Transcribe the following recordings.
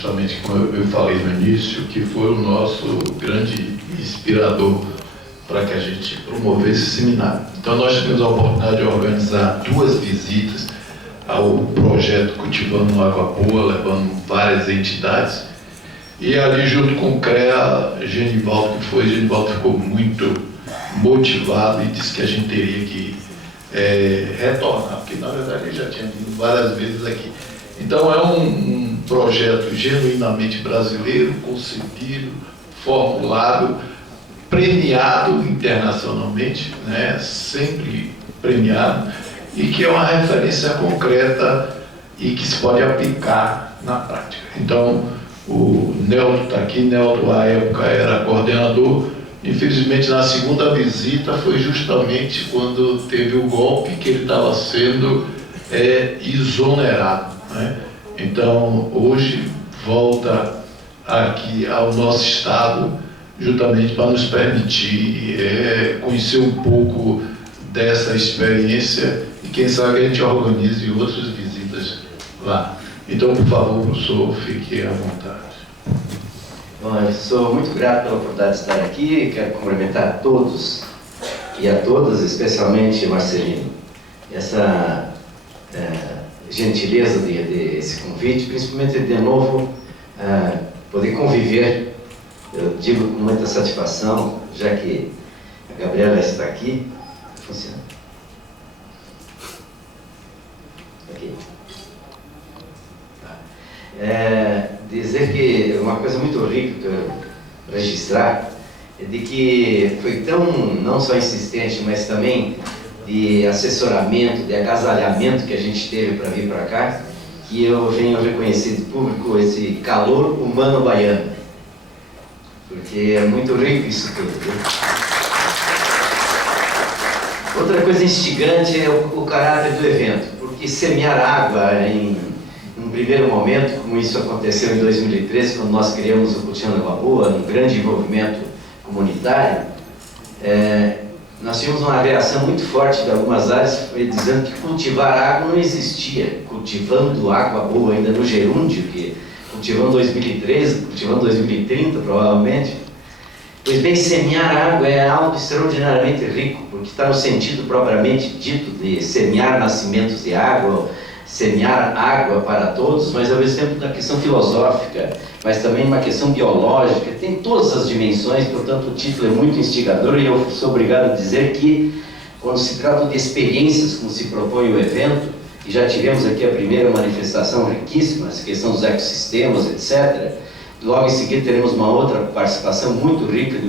justamente como eu falei no início, que foi o nosso grande inspirador para que a gente promovesse esse seminário. Então nós tivemos a oportunidade de organizar 2 visitas ao projeto Cultivando Água Boa, levando várias entidades, e ali junto com o CREA, Genivaldo ficou muito motivado e disse que a gente teria que retornar, porque na verdade ele já tinha vindo várias vezes aqui. Então é um projeto genuinamente brasileiro, concebido, formulado, premiado internacionalmente, né? Sempre premiado, e que é uma referência concreta e que se pode aplicar na prática. Então, o Nelton está aqui. Nelton, à época, era coordenador. Infelizmente, na segunda visita foi justamente quando teve o golpe que ele estava sendo exonerado, né? Então, hoje, volta aqui ao nosso estado, justamente para nos permitir conhecer um pouco dessa experiência e quem sabe a gente organize outras visitas lá. Então, por favor, professor, fique à vontade. Bom, eu sou muito grato pela oportunidade de estar aqui. Quero cumprimentar a todos e a todas, especialmente Marcelino, essa gentileza desse convite, principalmente de novo poder conviver. Eu digo com muita satisfação, já que a Gabriela está aqui. Funciona. Aqui. Dizer que uma coisa muito rica que eu registrar é de que foi tão, não só insistente, mas também de assessoramento, de agasalhamento que a gente teve para vir para cá, que eu venho reconhecer de público esse calor humano baiano, porque é muito rico isso tudo, viu? Outra coisa instigante é o caráter do evento, porque semear água em um primeiro momento, como isso aconteceu em 2013, quando nós criamos o Cultivando Água Boa, um grande envolvimento comunitário, nós tivemos uma reação muito forte de algumas áreas dizendo que cultivar água não existia. Cultivando água boa, ainda no gerúndio, que cultivando 2013, cultivando 2030 provavelmente. Pois bem, semear água é algo extraordinariamente rico, porque está no sentido propriamente dito de semear nascimentos de água, semear água para todos, mas ao mesmo tempo na questão filosófica, mas também uma questão biológica, tem todas as dimensões. Portanto o título é muito instigador e eu sou obrigado a dizer que quando se trata de experiências, como se propõe o evento, e já tivemos aqui a primeira manifestação riquíssima, essa questão dos ecossistemas, etc., logo em seguida teremos uma outra participação muito rica de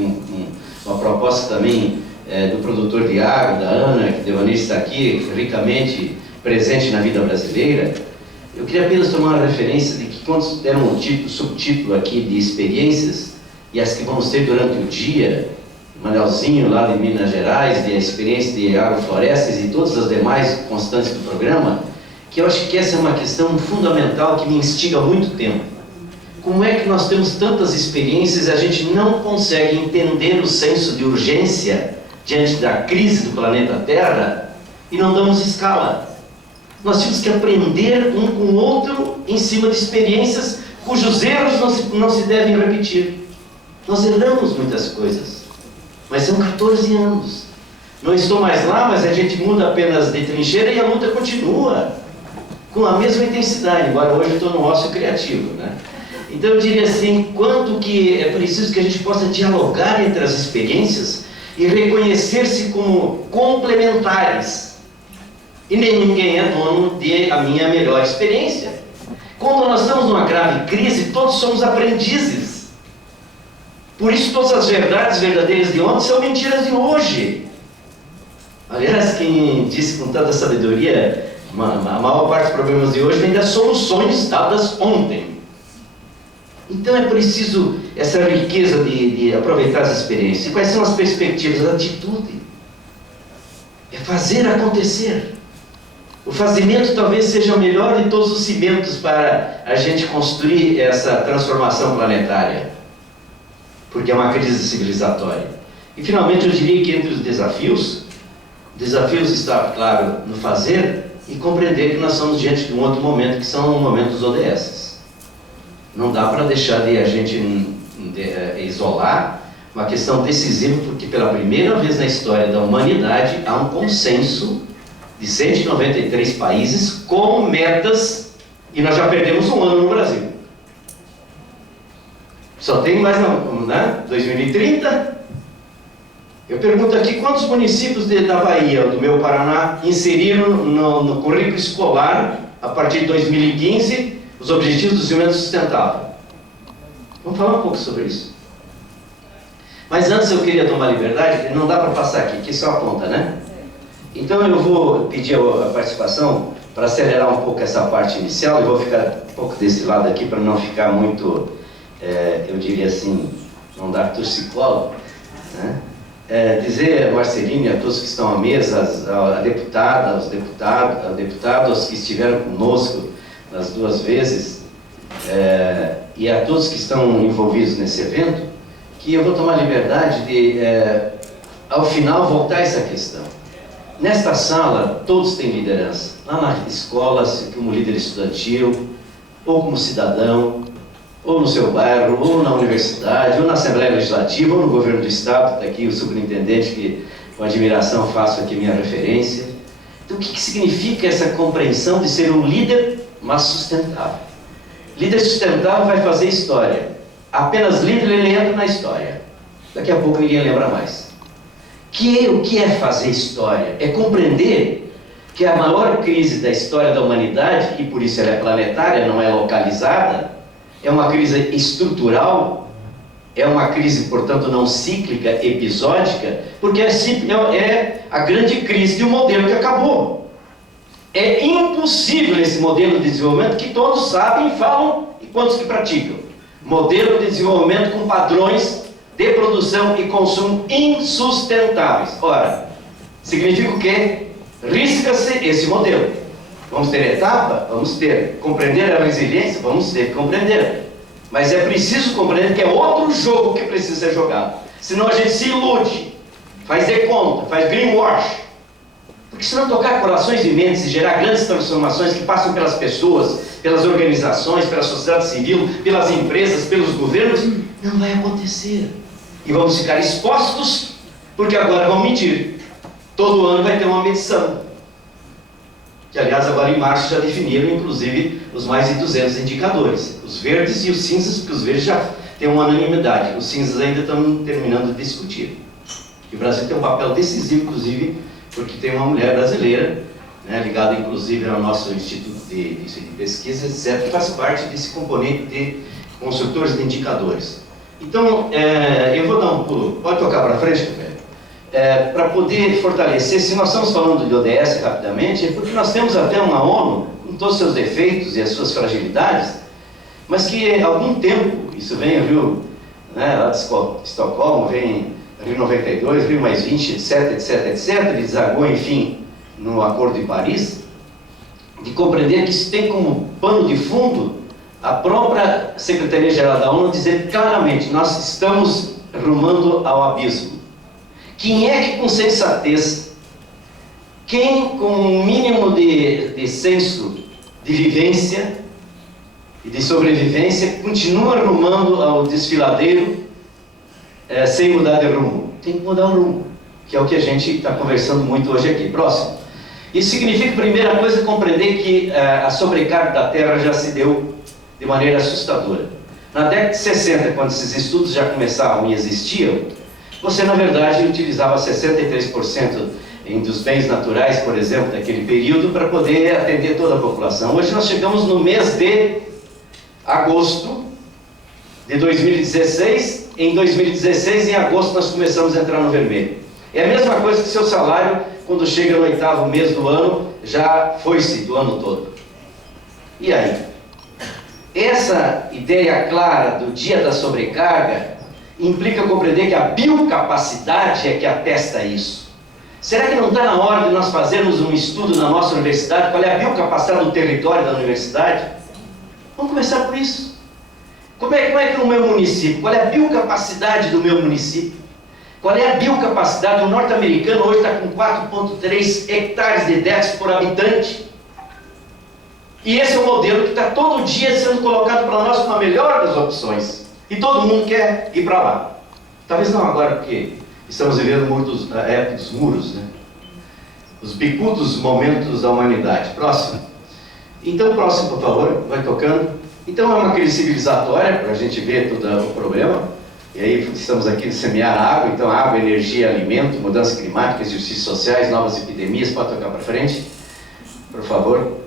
uma proposta também do produtor de água, da Ana, que Devanir está aqui, ricamente presente na vida brasileira. Eu queria apenas tomar uma referência de que quando deram um subtítulo aqui de experiências, e as que vamos ter durante o dia, Manelzinho lá de Minas Gerais, de experiência de agroflorestas e todas as demais constantes do programa, que eu acho que essa é uma questão fundamental que me instiga há muito tempo. Como é que nós temos tantas experiências e a gente não consegue entender o senso de urgência diante da crise do planeta Terra e não damos escala? Nós temos que aprender um com o outro em cima de experiências cujos erros não se devem repetir. Nós erramos muitas coisas, mas são 14 anos. Não estou mais lá, mas a gente muda apenas de trincheira e a luta continua com a mesma intensidade, embora hoje eu estou no ócio criativo, né? Então eu diria assim, quanto que é preciso que a gente possa dialogar entre as experiências e reconhecer-se como complementares. E nem ninguém é dono de a minha melhor experiência. Quando nós estamos numa grave crise, todos somos aprendizes. Por isso todas as verdades verdadeiras de ontem são mentiras de hoje. Aliás, quem disse com tanta sabedoria, a maior parte dos problemas de hoje vem das soluções dadas ontem. Então é preciso essa riqueza de aproveitar as experiências. E quais são as perspectivas? A atitude. É fazer acontecer. O fazimento talvez seja o melhor de todos os cimentos para a gente construir essa transformação planetária, porque é uma crise civilizatória. E finalmente eu diria que entre os desafios está, claro, no fazer e compreender que nós estamos diante de um outro momento, que são momentos ODS. Não dá para deixar de a gente isolar uma questão decisiva, porque pela primeira vez na história da humanidade há um consenso de 193 países com metas, e nós já perdemos um ano no Brasil. Só tem mais, né? 2030. Eu pergunto aqui, quantos municípios da Bahia, do meu Paraná, inseriram no currículo escolar, a partir de 2015, os Objetivos do Desenvolvimento Sustentável? Vamos falar um pouco sobre isso. Mas antes eu queria tomar liberdade, não dá para passar aqui, que só aponta, né? Então eu vou pedir a participação para acelerar um pouco essa parte inicial, e vou ficar um pouco desse lado aqui para não ficar muito, eu diria assim, não dar torcicolo, né? Dizer, Marcelino, e a todos que estão à mesa, a deputada, aos deputados que estiveram conosco nas duas vezes, e a todos que estão envolvidos nesse evento, que eu vou tomar liberdade de, ao final, voltar a essa questão. Nesta sala, todos têm liderança. Lá na escola, como líder estudantil, ou como cidadão, ou no seu bairro, ou na universidade, ou na Assembleia Legislativa, ou no governo do Estado. Está aqui o superintendente, que com admiração faço aqui minha referência. Então, o que significa essa compreensão de ser um líder, mas sustentável? Líder sustentável vai fazer história. Apenas líder, ele entra na história. Daqui a pouco ninguém lembra mais. O que é fazer história? É compreender que a maior crise da história da humanidade, e por isso ela é planetária, não é localizada, é uma crise estrutural, é uma crise, portanto, não cíclica, episódica, porque é a grande crise de um modelo que acabou. É impossível esse modelo de desenvolvimento que todos sabem, falam, e quantos que praticam. Modelo de desenvolvimento com padrões de produção e consumo insustentáveis. Ora, significa o quê? Risca-se esse modelo. Vamos ter etapa? Vamos ter. Compreender a resiliência? Vamos ter que compreender. Mas é preciso compreender que é outro jogo que precisa ser jogado. Senão a gente se ilude, faz de conta, faz greenwash. Porque se não tocar corações e mentes e gerar grandes transformações que passam pelas pessoas, pelas organizações, pela sociedade civil, pelas empresas, pelos governos, não vai acontecer. E vamos ficar expostos, porque agora vão medir. Todo ano vai ter uma medição. Que, aliás, agora em março já definiram, inclusive, os mais de 200 indicadores. Os verdes e os cinzas, porque os verdes já têm uma unanimidade. Os cinzas ainda estão terminando de discutir. E o Brasil tem um papel decisivo, inclusive, porque tem uma mulher brasileira, né, ligada, inclusive, ao nosso Instituto de Pesquisa, etc., que faz parte desse componente de consultores de indicadores. Então, eu vou dar um pulo. Pode tocar para frente, velho? Para poder fortalecer, se nós estamos falando de ODS rapidamente, é porque nós temos até uma ONU, com todos os seus defeitos e as suas fragilidades, mas que há algum tempo, isso vem, viu, né, lá de Estocolmo, vem Rio 92, Rio mais 20, etc, etc, etc, ele desagou, enfim, no Acordo de Paris, de compreender que isso tem como pano de fundo a própria Secretaria-Geral da ONU dizer claramente, nós estamos rumando ao abismo. Quem é que com sensatez, quem com um mínimo de senso de vivência e de sobrevivência continua rumando ao desfiladeiro sem mudar de rumo? Tem que mudar o rumo, que é o que a gente está conversando muito hoje aqui. Próximo. Isso significa, primeira coisa, compreender que a sobrecarga da Terra já se deu de maneira assustadora. Na década de 60, quando esses estudos já começavam e existiam, você, na verdade, utilizava 63% dos bens naturais, por exemplo, naquele período, para poder atender toda a população. Hoje nós chegamos no mês de agosto de 2016. Em 2016, em agosto, nós começamos a entrar no vermelho. É a mesma coisa que seu salário, quando chega no 8º mês do ano, já foi-se do ano todo. E aí? Essa ideia clara do dia da sobrecarga implica compreender que a biocapacidade é que atesta isso. Será que não está na hora de nós fazermos um estudo na nossa universidade? Qual é a biocapacidade do território da universidade? Vamos começar por isso. Como é que no meu município? Qual é a biocapacidade do meu município? Qual é a biocapacidade? O norte-americano hoje está com 4,3 hectares de déficit por habitante. E esse é o modelo que está todo dia sendo colocado para nós como a melhor das opções. E todo mundo quer ir para lá. Talvez não agora, porque estamos vivendo a época dos muros, né? Os bicudos momentos da humanidade. Próximo. Então, próximo, por favor, vai tocando. Então, é uma crise civilizatória, para a gente ver todo o problema. E aí, estamos aqui de semear água. Então, água, energia, alimento, mudanças climáticas, justiças sociais, novas epidemias. Pode tocar para frente? Por favor.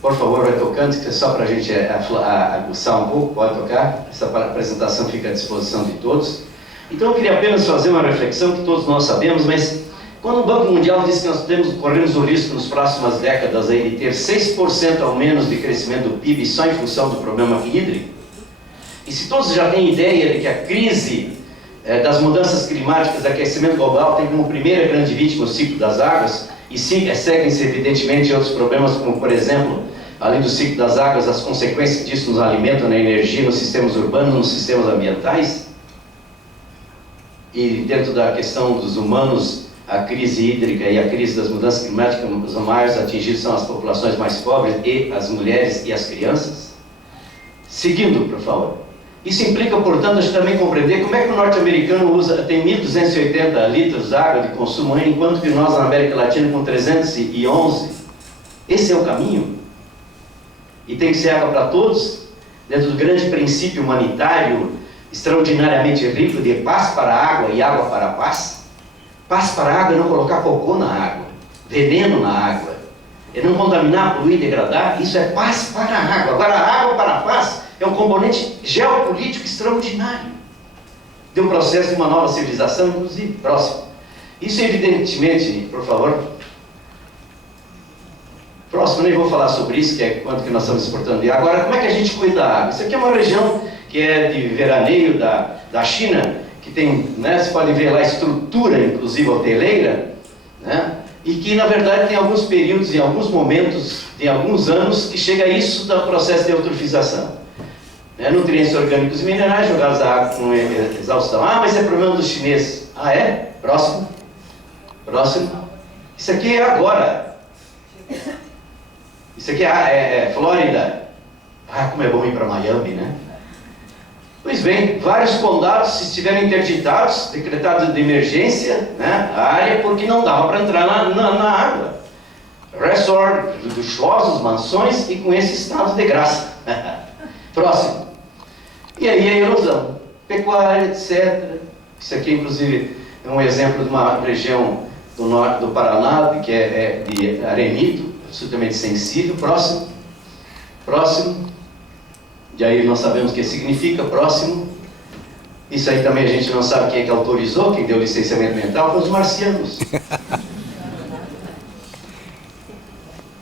Por favor, vai tocando, que é só para a gente aguçar um pouco. Pode tocar. Essa apresentação fica à disposição de todos. Então, eu queria apenas fazer uma reflexão que todos nós sabemos, mas quando o Banco Mundial diz que nós corremos o risco nas próximas décadas aí de ter 6% ao menos de crescimento do PIB só em função do problema hídrico, e se todos já têm ideia de que a crise das mudanças climáticas, do aquecimento global, tem como primeira grande vítima o ciclo das águas, e seguem-se evidentemente outros problemas, como por exemplo, além do ciclo das águas, as consequências disso nos alimentos, na energia, nos sistemas urbanos, nos sistemas ambientais, e dentro da questão dos humanos, a crise hídrica e a crise das mudanças climáticas, os maiores atingidos são as populações mais pobres e as mulheres e as crianças. Seguindo, por favor. Isso implica, portanto, a gente também compreender como é que o norte-americano tem 1.280 litros de água de consumo, enquanto que nós na América Latina com 311. Esse é o caminho. E tem que ser água para todos, dentro do grande princípio humanitário extraordinariamente rico de paz para a água e água para a paz. Paz para a água é não colocar cocô na água, veneno na água, é não contaminar, poluir, degradar. Isso é paz para a água. Agora, a água para a paz é um componente geopolítico extraordinário de um processo de uma nova civilização, inclusive. Próximo. Isso, evidentemente, por favor. Próximo, nem vou falar sobre isso, que é quanto que nós estamos exportando de água. Agora, como é que a gente cuida da água? Isso aqui é uma região que é de veraneio da China, que tem, né, você pode ver lá a estrutura, inclusive hoteleira, né, e que na verdade tem alguns períodos, em alguns momentos, em alguns anos, que chega a isso do processo de eutrofização. Né, nutrientes orgânicos e minerais jogados à água com exaustão. Ah, mas é problema dos chineses. Ah, é? Próximo. Próximo. Isso aqui é agora. Isso aqui é Flórida. Ah, como é bom ir para Miami, né? Pois bem, vários condados estiveram interditados, decretados de emergência, né, a área, porque não dava para entrar na água. Resort, luxuosos, mansões, e com esse estado de graça. Próximo. E aí a erosão. Pecuária, etc. Isso aqui, inclusive, é um exemplo de uma região do norte do Paraná, que é de arenito, absolutamente sensível. Próximo. Próximo. E aí nós sabemos o que significa. Próximo. Isso aí também a gente não sabe quem é que autorizou, quem deu licenciamento ambiental, foi os marcianos.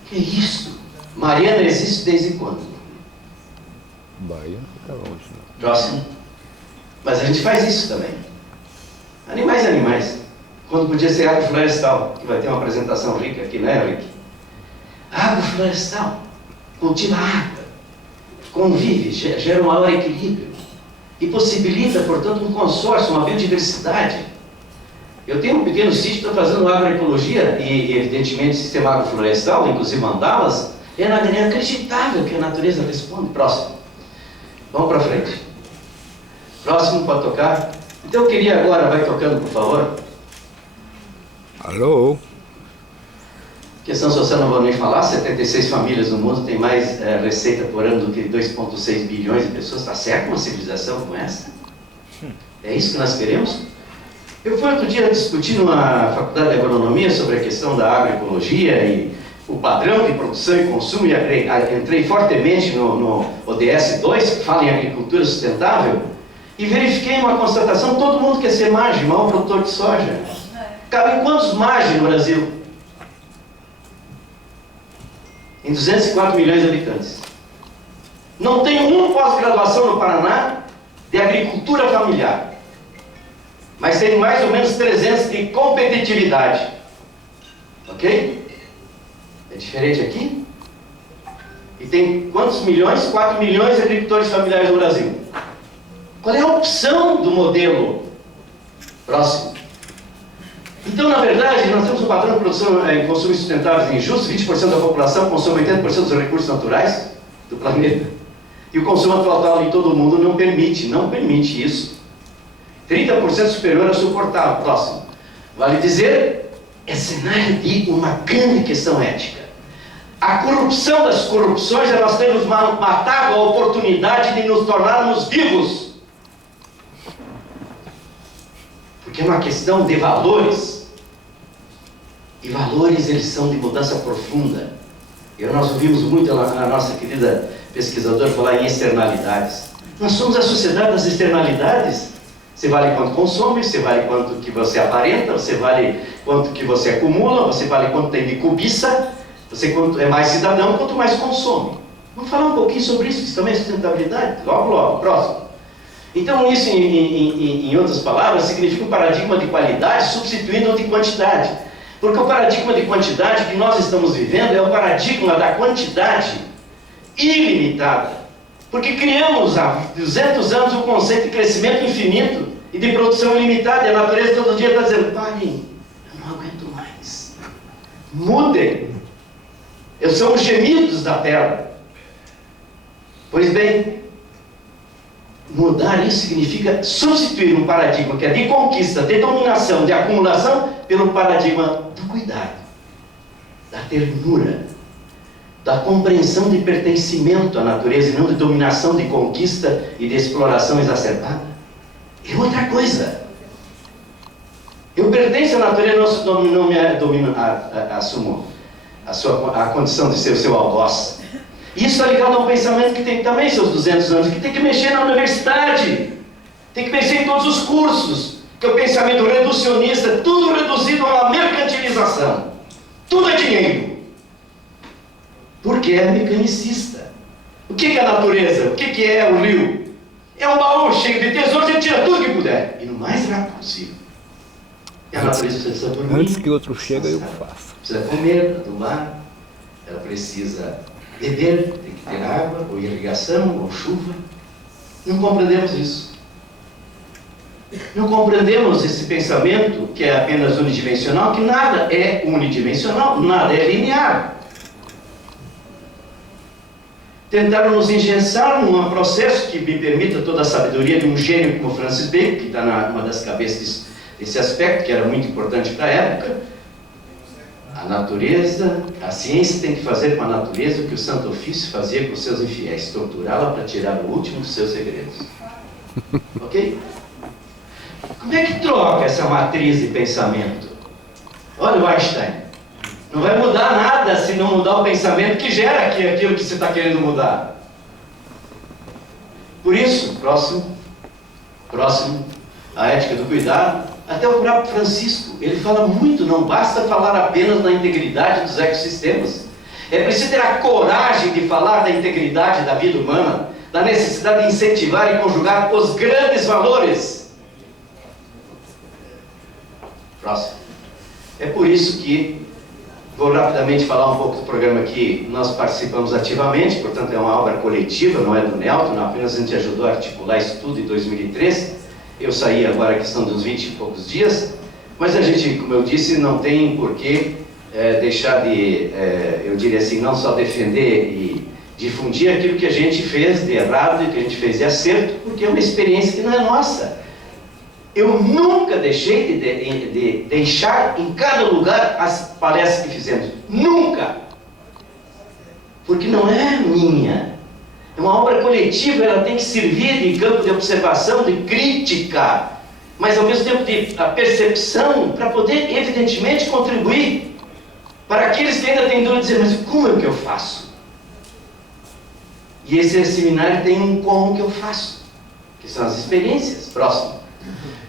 Que isso? Mariana existe desde quando? Bahia fica longe, né? Próximo. Mas a gente faz isso também. Animais. Quando podia ser água florestal, que vai ter uma apresentação rica aqui, né, Rick? Água florestal cultiva água, convive, gera um maior equilíbrio e possibilita, portanto, um consórcio, uma biodiversidade. Eu tenho um pequeno sítio, estou fazendo agroecologia e, evidentemente, sistema agroflorestal, inclusive mandalas. É inacreditável que a natureza responde. Próximo. Vamos para frente. Próximo, pode tocar. Então eu queria agora, vai tocando, por favor. Alô? Questão social não vou nem falar, 76 famílias no mundo têm mais receita por ano do que 2,6 bilhões de pessoas. Está certo uma civilização como essa? É isso que nós queremos? Eu fui outro dia discutir numa faculdade de agronomia sobre a questão da agroecologia e o padrão de produção e consumo, e entrei fortemente no ODS 2, que fala em agricultura sustentável, e verifiquei uma constatação: todo mundo quer ser MAGE, maior produtor de soja. Cabem quantos MAGE no Brasil? Em 204 milhões de habitantes. Não tem uma pós-graduação no Paraná de agricultura familiar, mas tem mais ou menos 300 de competitividade. Ok? É diferente aqui? E tem quantos milhões? 4 milhões de agricultores familiares no Brasil. Qual é a opção do modelo? Próximo. Então, na verdade, nós temos um padrão de produção em consumo sustentável e injusto. 20% da população consome 80% dos recursos naturais do planeta. E o consumo total em todo o mundo não permite isso. 30% superior ao suportável. Próximo. Vale dizer, é cenário de uma grande questão ética. A corrupção das corrupções é nós termos matado a oportunidade de nos tornarmos vivos. Porque é uma questão de valores. E valores, eles são de mudança profunda. Nós ouvimos muito a nossa querida pesquisadora falar em externalidades. Nós somos a sociedade das externalidades. Você vale quanto consome, você vale quanto que você aparenta, você vale quanto que você acumula, você vale quanto tem de cobiça, você é mais cidadão quanto mais consome. Vamos falar um pouquinho sobre isso também é sustentabilidade? Logo, próximo. Então, isso, em outras palavras, significa um paradigma de qualidade substituindo o de quantidade. Porque o paradigma de quantidade que nós estamos vivendo é o paradigma da quantidade ilimitada. Porque criamos há 200 anos o conceito de crescimento infinito e de produção ilimitada. E a natureza todo dia está dizendo, parem, eu não aguento mais. Mudem. São os gemidos da terra. Pois bem, mudar isso significa substituir um paradigma que é de conquista, de dominação, de acumulação, pelo paradigma do cuidado, da ternura, da compreensão de pertencimento à natureza e não de dominação, de conquista e de exploração exacerbada. É outra coisa. Eu pertenço à natureza, não me assumo a condição de ser o seu algoz. Isso é ligado a um pensamento que tem também seus 200 anos, que tem que mexer na universidade, tem que mexer em todos os cursos, que é o pensamento reducionista, tudo reduzido a uma mercantilização. Tudo é dinheiro. Porque é mecanicista. O que é a natureza? O que é o rio? É um baú cheio de tesouros e tira tudo que puder. E no mais rápido possível. E a natureza precisa dormir. Antes que outro chega, eu faço. Precisa comer, adubar. Ela precisa beber, tem que ter água, ou irrigação, ou chuva. Não compreendemos isso. Não compreendemos esse pensamento que é apenas unidimensional, que nada é unidimensional, nada é linear. Tentaram nos engessar num processo que me permita toda a sabedoria de um gênio como Francis Bacon, que está numa das cabeças desse aspecto, que era muito importante para a época. A natureza, a ciência tem que fazer com a natureza o que o Santo Ofício fazia com os seus infiéis, torturá-la para tirar o último dos seus segredos. Ok? Como é que troca essa matriz de pensamento? Olha o Einstein. Não vai mudar nada se não mudar o pensamento que gera aquilo que você está querendo mudar. Por isso, próximo, a ética do cuidado. Até o próprio Francisco, ele fala muito, não basta falar apenas na integridade dos ecossistemas. É preciso ter a coragem de falar da integridade da vida humana, da necessidade de incentivar e conjugar os grandes valores. Próximo. É por isso que vou rapidamente falar um pouco do programa que nós participamos ativamente, portanto é uma obra coletiva, não é do Nelton, apenas a gente ajudou a articular isso tudo em 2013. Eu saí agora a questão dos 20 e poucos dias, mas a gente, como eu disse, não tem por que deixar de, eu diria assim, não só defender e difundir aquilo que a gente fez de errado e que a gente fez de acerto, porque é uma experiência que não é nossa. Eu nunca deixei de deixar em cada lugar as palestras que fizemos. Nunca! Porque não é minha. É uma obra coletiva, ela tem que servir de campo de observação, de crítica, mas ao mesmo tempo de percepção, para poder, evidentemente, contribuir para aqueles que ainda têm dúvida de dizer, mas como é que eu faço? E esse seminário tem um como que eu faço, que são as experiências. Próximo.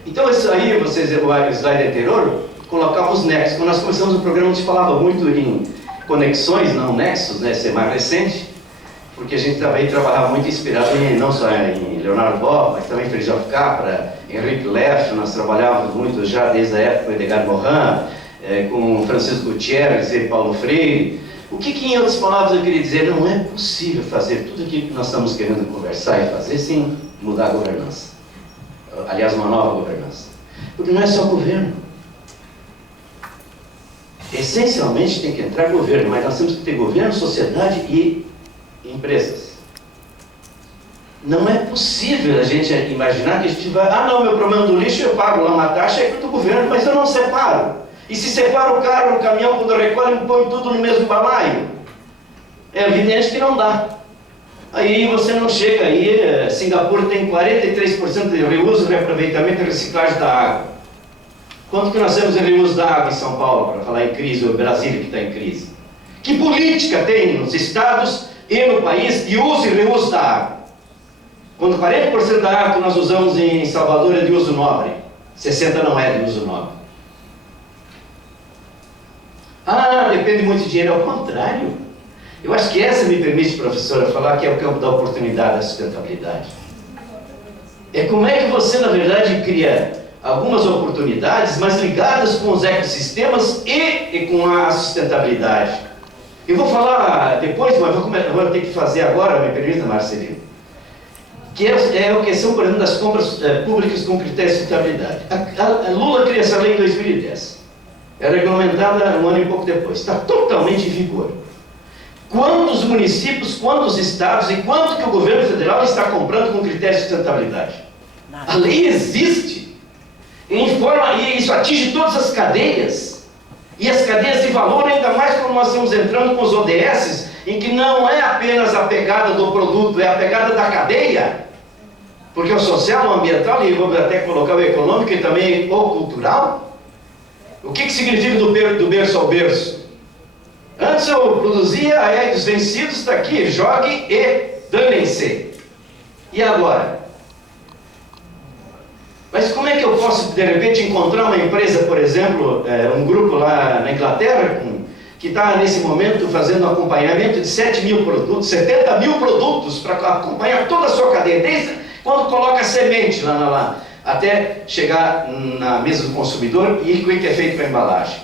Então, isso aí, vocês, o slide anterior, colocava os nexos. Quando nós começamos o programa, a gente falava muito em conexões, não nexos, né, ser mais recente, porque a gente também trabalhava muito inspirado não só em Leonardo Boff, mas também Fritjof Capra, Henrique Leff. Nós trabalhávamos muito já desde a época com Edgar Morin, com Francisco Gutierrez e Paulo Freire. O que em outras palavras eu queria dizer? Não é possível fazer tudo aquilo que nós estamos querendo conversar e fazer sem mudar a governança. Aliás, uma nova governança. Porque não é só governo. Essencialmente tem que entrar governo, mas nós temos que ter governo, sociedade e empresas. Não é possível a gente imaginar que a gente vai... Ah, não, meu problema do lixo eu pago lá uma taxa é do governo, mas eu não separo. E se separa o carro, o caminhão, quando recolhe, põe tudo no mesmo balaio? É evidente que não dá. Aí você não chega aí, Singapura tem 43% de reuso, reaproveitamento e reciclagem da água. Quanto que nós temos de reuso da água em São Paulo, para falar em crise, ou Brasília que está em crise? Que política tem nos estados e no país de uso e reuso da água? Quando 40% da água que nós usamos em Salvador é de uso nobre, 60% não é de uso nobre. Ah, depende muito de dinheiro, ao contrário. Eu acho que essa me permite, professora, falar que é o campo da oportunidade, da sustentabilidade. É como é que você, na verdade, cria algumas oportunidades, mas ligadas com os ecossistemas e com a sustentabilidade. Eu vou falar depois, mas vou ter que fazer agora, me permita, Marcelino, que é a questão, por exemplo, das compras públicas com critérios de sustentabilidade. A Lula cria essa lei em 2010. É regulamentada um ano e pouco depois. Está totalmente em vigor. Quantos municípios, quantos estados e quanto que o governo federal está comprando com critérios de sustentabilidade? A lei existe. E isso atinge todas as cadeias. E as cadeias de valor, ainda mais quando nós estamos entrando com os ODS, em que não é apenas a pegada do produto, é a pegada da cadeia. Porque o social, o ambiental, e vou até colocar o econômico e também o cultural. O que significa do berço ao berço? Antes eu produzia, aí dos vencidos está aqui, jogue e danem-se. E agora? Mas como é que eu posso, de repente, encontrar uma empresa, por exemplo, um grupo lá na Inglaterra, que está nesse momento fazendo um acompanhamento de 7 mil produtos, 70 mil produtos para acompanhar toda a sua cadeia, desde quando coloca a semente lá, até chegar na mesa do consumidor e o que é feito com a embalagem.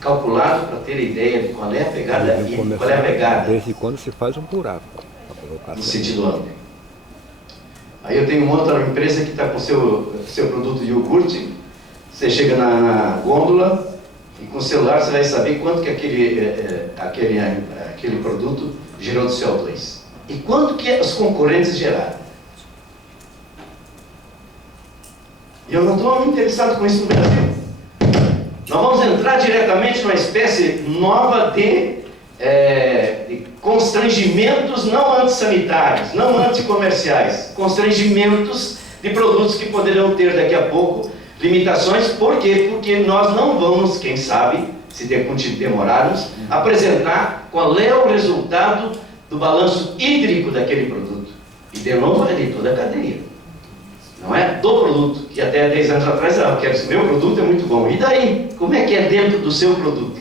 Calculado para ter ideia de qual é a pegada e qual é a pegada. Desde quando se faz um buraco. No sentido amplo. Aí eu tenho uma outra empresa que está com seu produto de iogurte. Você chega na gôndola e com o celular você vai saber quanto que aquele produto gerou de CO2. E quanto que os concorrentes geraram. E eu não estou muito interessado com isso no Brasil. Nós vamos entrar diretamente numa espécie nova de constrangimentos não antissanitários, não anticomerciais, constrangimentos de produtos que poderão ter daqui a pouco limitações. Por quê? Porque nós não vamos, quem sabe, se demorarmos, apresentar qual é o resultado do balanço hídrico daquele produto. E de novo é de toda a cadeia. Não é do produto, que até 10 anos atrás era, porque meu produto é muito bom. E daí? Como é que é dentro do seu produto?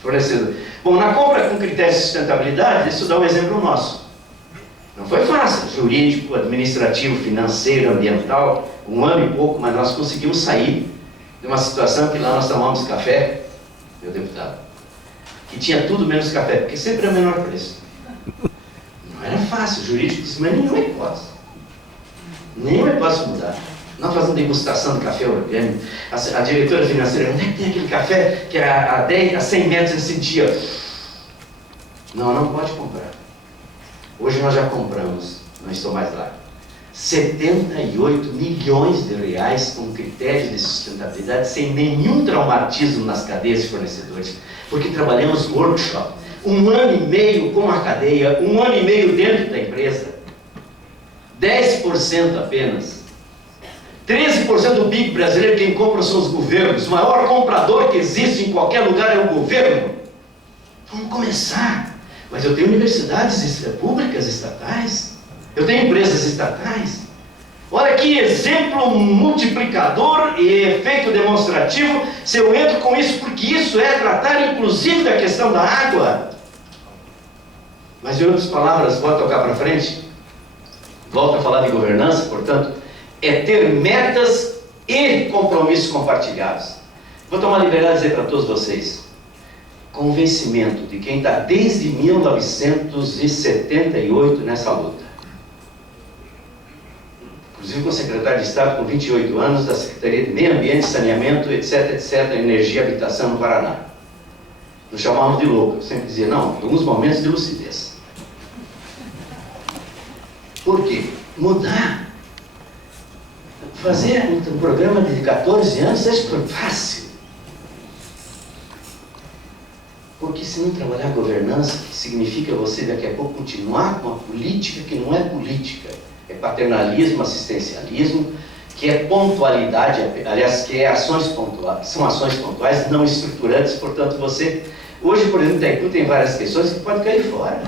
Fornecedor. Bom, na compra com critérios de sustentabilidade, isso dá um exemplo nosso. Não foi fácil, jurídico, administrativo, financeiro, ambiental, um ano e pouco, mas nós conseguimos sair de uma situação que lá nós tomamos café, meu deputado, que tinha tudo menos café, porque sempre é o menor preço. Não era fácil, o jurídico disse, mas nenhuma hipótese. Nenhuma hipótese mudar. Nós fazemos degustação de café orgânico. A diretora financeira, onde é que tem aquele café que a 100 metros ele sentia? Não pode comprar. Hoje nós já compramos, não estou mais lá. 78 milhões de reais com critérios de sustentabilidade, sem nenhum traumatismo nas cadeias de fornecedores, porque trabalhamos workshop, 1 ano e meio com a cadeia, 1 ano e meio dentro da empresa, 10% apenas. 13% do PIB brasileiro, quem compra são os governos. O maior comprador que existe em qualquer lugar é o governo. Vamos começar. Mas eu tenho universidades públicas estatais. Eu tenho empresas estatais. Olha que exemplo multiplicador e efeito demonstrativo se eu entro com isso, porque isso é tratar inclusive da questão da água. Mas em outras palavras, vou tocar para frente. Volto a falar de governança, portanto, é ter metas e compromissos compartilhados. Vou tomar liberdade de dizer para todos vocês. Convencimento de quem está desde 1978 nessa luta. Inclusive com o secretário de Estado com 28 anos da Secretaria de Meio Ambiente, Saneamento, etc, etc, Energia e Habitação no Paraná. Nos chamavam de louco. Eu sempre dizia, não, alguns momentos de lucidez. Por quê? Mudar. Fazer um programa de 14 anos é fácil. Porque se não trabalhar a governança, significa você daqui a pouco continuar com uma política que não é política. É paternalismo, assistencialismo, que é pontualidade, aliás, que é ações pontuais, são ações pontuais não estruturantes, portanto você... Hoje, por exemplo, Itaipu tem várias questões que podem cair fora.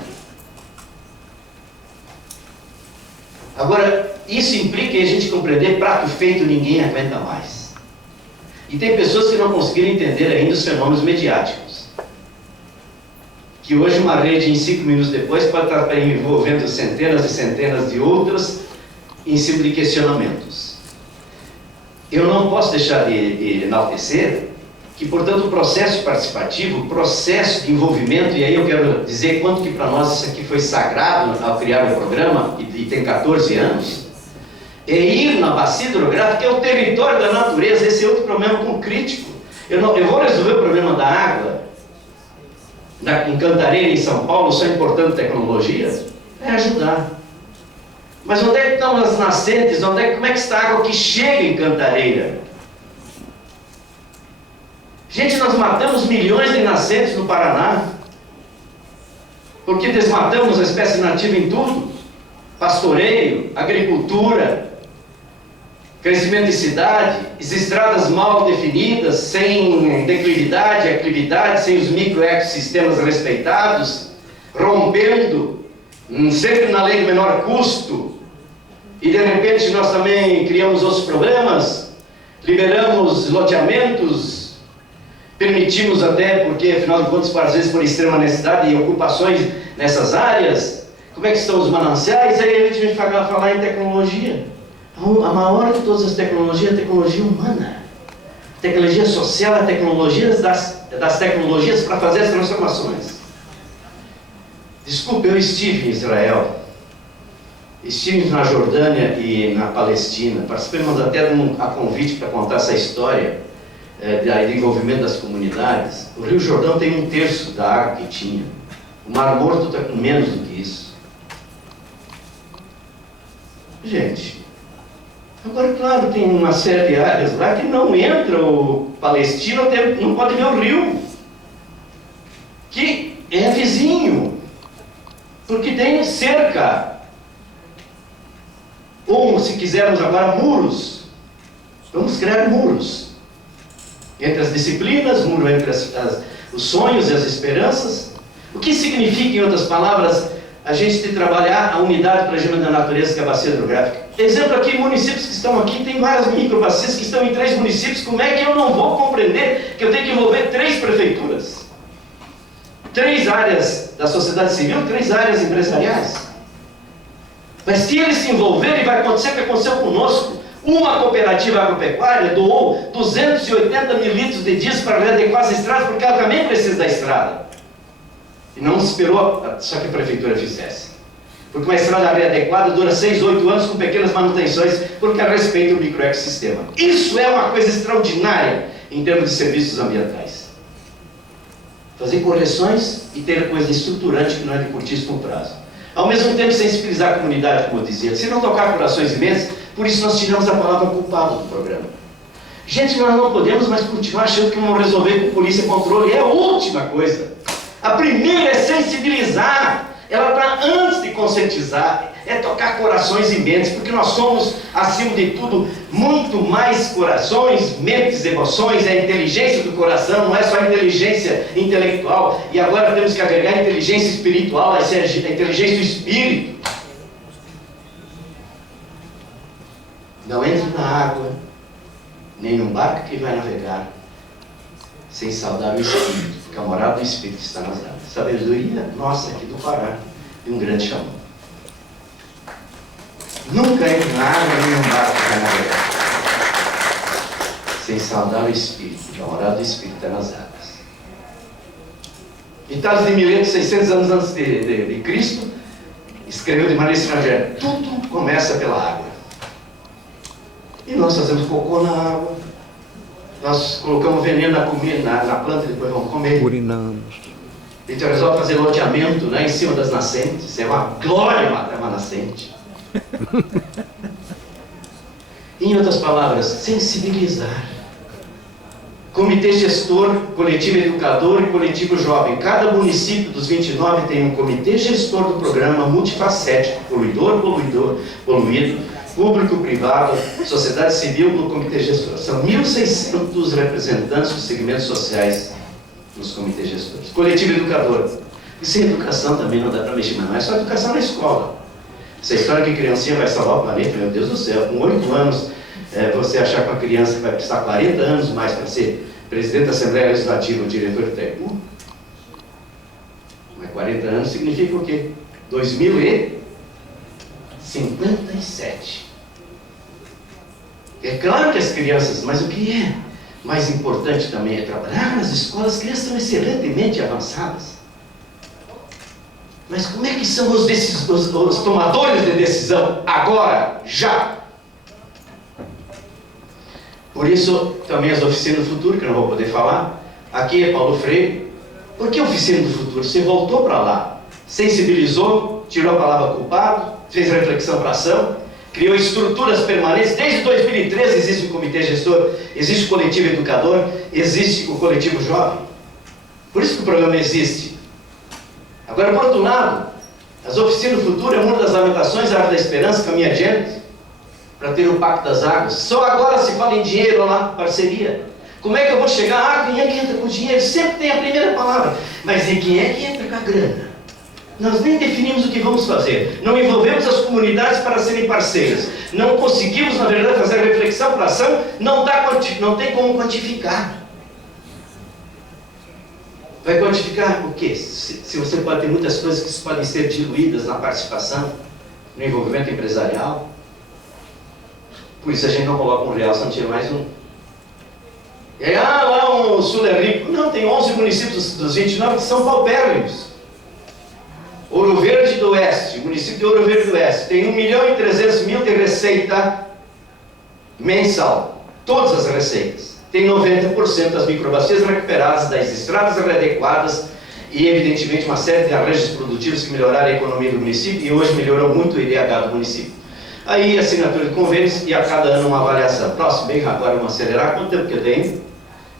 Agora, isso implica em a gente compreender prato feito ninguém aguenta mais. E tem pessoas que não conseguiram entender ainda os fenômenos mediáticos. Que hoje uma rede em 5 minutos depois pode estar envolvendo centenas e centenas de outras em cima de questionamentos. Eu não posso deixar de enaltecer que, portanto, o processo participativo, o processo de envolvimento, e aí eu quero dizer quanto que para nós isso aqui foi sagrado ao criar o programa, e tem 14 anos, é ir na bacia hidrográfica, que é o território da natureza. Esse é outro problema com crítico. Eu vou resolver o problema da água em Cantareira, em São Paulo, só importando tecnologia? É ajudar. Mas onde é que estão as nascentes? Como é que está a água que chega em Cantareira? Gente, nós matamos milhões de nascentes no Paraná, porque desmatamos a espécie nativa em tudo. Pastoreio, agricultura, crescimento de cidade, as estradas mal definidas, sem declividade, aclividade, sem os microecossistemas respeitados, rompendo, sempre na lei do menor custo, e de repente nós também criamos outros problemas, liberamos loteamentos, permitimos até, porque afinal de contas, às vezes por extrema necessidade e ocupações nessas áreas, como é que estão os mananciais? Aí a gente vem falar em tecnologia. A maior de todas as tecnologias é a tecnologia humana. A tecnologia social é a tecnologia das tecnologias para fazer as transformações. Desculpe, eu estive em Israel, estive na Jordânia e na Palestina, participamos até a convite para contar essa história de envolvimento das comunidades. O Rio Jordão tem 1/3 da água que tinha. O Mar Morto está com menos do que isso. Gente, agora, claro, tem uma série de áreas lá que não entra o palestino, até não pode ver o rio, que é vizinho, porque tem cerca, ou se quisermos agora, muros. Vamos criar muros entre as disciplinas, muro entre os sonhos e as esperanças. O que significa, em outras palavras, a gente trabalhar a unidade para o regime da natureza, que é a bacia hidrográfica? Exemplo aqui, municípios que estão aqui, tem várias microbacias que estão em 3 municípios. Como é que eu não vou compreender que eu tenho que envolver 3 prefeituras? 3 áreas da sociedade civil, 3 áreas empresariais. Mas se eles se envolverem, vai acontecer o que aconteceu conosco. Uma cooperativa agropecuária doou 280 mil litros de diesel para readequar as estradas, porque ela também precisa da estrada. E não esperou só que a prefeitura fizesse. Porque uma estrada readequada dura 6, 8 anos com pequenas manutenções, porque ela respeita o microecossistema. Isso é uma coisa extraordinária em termos de serviços ambientais. Fazer correções e ter coisa estruturante que não é de curtíssimo prazo. Ao mesmo tempo, sensibilizar a comunidade, como eu dizia. Se não tocar corações imensos, por isso nós tiramos a palavra culpado do programa. Gente, nós não podemos mais continuar achando que vamos resolver com polícia e controle. É a última coisa. A primeira é sensibilizar. Ela está antes de conscientizar. É tocar corações e mentes, porque nós somos, acima de tudo, muito mais corações, mentes, emoções. É a inteligência do coração, não é só a inteligência intelectual. E agora temos que agregar a inteligência espiritual, a inteligência do espírito. Não entre na água, nem num barco que vai navegar, sem saudar o espírito, porque a morada do espírito está nas águas. Sabedoria nossa aqui do Pará, e um grande chamado. Nunca entre na água, nem num barco que vai navegar, sem saudar o espírito, porque a morada do espírito está nas águas. Tales de Mileto, 600 anos antes de Cristo, escreveu de maneira estrangeira: tudo começa pela água. E nós fazemos cocô na água, nós colocamos veneno na comida, na planta e depois vamos comer. Urinamos. A gente resolve fazer loteamento, né, em cima das nascentes. É uma glória matar uma nascente. Em outras palavras, sensibilizar. Comitê gestor, coletivo educador e coletivo jovem. Cada município dos 29 tem um comitê gestor do programa multifacético, poluído, público-privado, sociedade civil no comitê gestor. São 1.600 representantes dos segmentos sociais nos comitês gestores. Coletivo educador. E sem educação também não dá para mexer, mas não é só educação na escola. Essa história que criancinha vai salvar o planeta, meu Deus do céu, com 8 anos, você achar que uma criança vai precisar 40 anos mais para ser presidente da Assembleia Legislativa ou diretor de Itaipu? Mas 40 anos significa o quê? 2057. É claro que as crianças, mas o que é mais importante também é trabalhar nas escolas. As crianças estão excelentemente avançadas. Mas como é que são os tomadores de decisão agora, já? Por isso, também as oficinas do futuro, que eu não vou poder falar. Aqui é Paulo Freire. Por que oficina do futuro? Você voltou para lá, sensibilizou, tirou a palavra culpado, fez reflexão para ação, criou estruturas permanentes. Desde 2013 existe o comitê gestor, existe o coletivo educador, existe o coletivo jovem. Por isso que o programa existe. Agora, por outro lado, as oficinas do futuro é uma das lamentações, a árvore da esperança, caminha adiante, para ter o pacto das águas. Só agora se fala em dinheiro lá, parceria. Como é que eu vou chegar? Ah, quem é que entra com dinheiro? Sempre tem a primeira palavra. Mas e quem é que entra com a grana? Nós nem definimos o que vamos fazer. Não envolvemos as comunidades para serem parceiras. Não conseguimos, na verdade, fazer reflexão para ação. Não tem como quantificar. Vai quantificar o quê? Se você pode ter muitas coisas que podem ser diluídas na participação, no envolvimento empresarial. Por isso a gente não coloca um real, se não tira mais um. E aí, lá o Sul é rico. Não, tem 11 municípios dos 29 que são paupérrimos. Ouro Verde do Oeste, o município de Ouro Verde do Oeste, tem 1.300.000 de receita mensal. Todas as receitas. Tem 90% das microbacias recuperadas, das estradas readequadas e, evidentemente, uma série de arranjos produtivos que melhoraram a economia do município e hoje melhorou muito o IDH do município. Aí, assinatura de convênios e a cada ano uma avaliação. Próximo, bem, agora vamos acelerar. Quanto tempo que eu tenho?